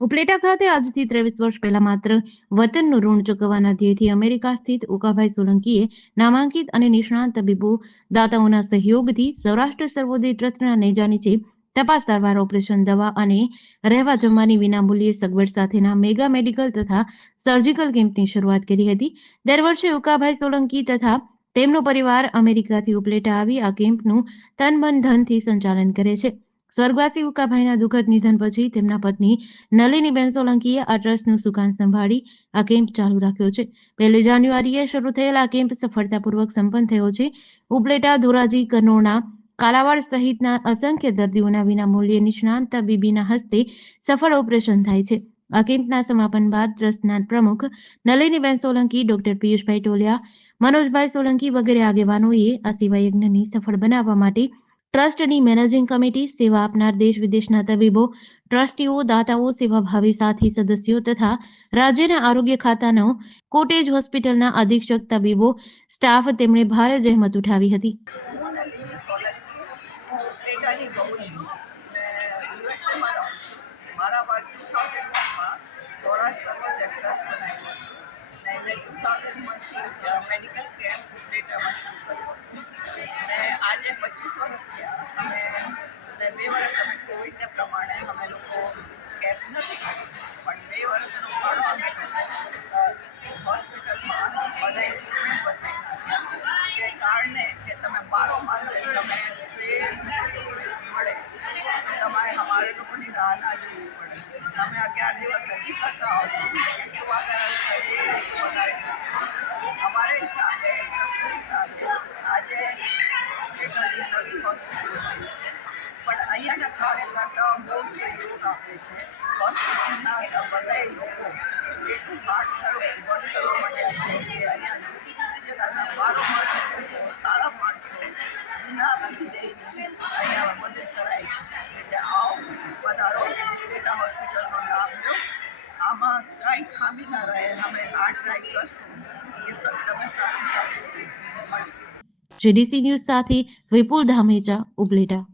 ઉપલેટા ખાતે આજથી 23 વર્ષ પહેલા માત્ર વતનનું ઋણ ચૂકવવાના ધ્યેયથી અમેરિકા સ્થિત ઉકાભાઈ સોલંકીએ નામાંકિત અને નિષ્ણાત તબીબો દાતાઓના સહયોગથી સૌરાષ્ટ્ર સર્વોદય ટ્રસ્ટના નેજા નીચે તપાસ સારવાર ઓપરેશન દવા અને રહેવા જમવાની વિનામૂલ્યે સગવડ સાથેના મેગા મેડિકલ તથા સર્જિકલ કેમ્પની શરૂઆત કરી હતી। દર વર્ષે ઉકાભાઈ સોલંકી તથા તેમનો પરિવાર અમેરિકાથી ઉપલેટા આવી આ કેમ્પનું તન મન ધનથી સંચાલન કરે છે। સ્વર્ગવાસી ઉકાભાઈના દુઃખદ નિધન પછી તેમના પત્ની નલિનીબેન સોલંકીએ આ ટ્રસ્ટનું સુકાન સંભાળી આ કેમ્પ ચાલુ રાખ્યો છે। 1 જાન્યુઆરીએ શરૂ થયેલ આ કેમ્પ સફળતાપૂર્વક સંપન્ન થયો છે। ઉપલેટા, ધોરાજી, કનોડા, કાલાવાડ સહિતના અસંખ્ય દર્દીઓના વિનામૂલ્યે નિષ્ણાંત તબીબીના હસ્તે સફળ ઓપરેશન થાય છે। આ કેમ્પના સમાપન બાદ ટ્રસ્ટના પ્રમુખ નલિનીબેન સોલંકી, ડોક્ટર પિયુષભાઈ ટોલિયા, મનોજભાઈ સોલંકી વગેરે આગેવાનોએ આ સેવા યજ્ઞને સફળ બનાવવા માટે ટ્રસ્ટની મેનેજિંગ કમિટી, સેવા આપનાર દેશ વિદેશના તબીબો, ટ્રસ્ટીઓ, દાતાઓ, સેવાભાવી સાથી સદસ્યો તથા રાજ્યના આરોગ્ય ખાતાનો કોટેજ હોસ્પિટલના અધિક્ષક તબીબો સ્ટાફ તેમણે ભારે જહેમત ઉઠાવી હતી। હું નલિની સોલંકી, હું ઉપલેટાની બહુ છું ને યુએસએમાં રહું છું। મારા વર્ષ 2001માં સૌરાષ્ટ્ર સર્વોદય ટ્રસ્ટ બનાવ્યું હતું ને મેં 2001થી મેડિકલ કેમ્પ ઉપલેટામાં શરૂ કર્યો હતો ને આજે 25 વર્ષ થયા અમે ને 2 વર્ષ અમે કોવિડને પ્રમાણે અમે લોકો કેમ્પ નથી કર્યું, પણ 2 વર્ષનો ફાળો અમે લોકો હોસ્પિટલમાં બધા ઇક્વિપમેન્ટ વસાવી નાખ્યા કે કારણે કે તમે 12 માસે તમે સેમ મળે તો તમારે અમારે લોકોની રાહ ના જોવી પડે। તમે 11 દિવસ હજી કરતા હશો એટલું વધારે અમારા હિસાબે, ટ્રસ્ટના હિસાબે આજે નવી હોસ્પિટલ બની છે, પણ અહીંયાના કાર્યકર્તાઓ બહુ સહયોગ આપે છે। હોસ્પિટલના બધા લોકો એટલું હાર્ડ વર્ક કરવા માંડ્યા છે કે અહીંયા જુદી જુદી જગ્યાના 12 માસે લોકો, સારા માણસો વિના ફી દઈને અહીંયા બધું કરાય છે। એટલે આવો વધારો ઉપલેટા હોસ્પિટલનો લાભ લો, આમાં કાંઈ ખામી ના રહે। અમે આ ટ્રાય કરશું કે તમે સારું મળે। જેડીસી ન્યૂઝ સાથે વિપુલ ધામેચા, ઉપલેટા।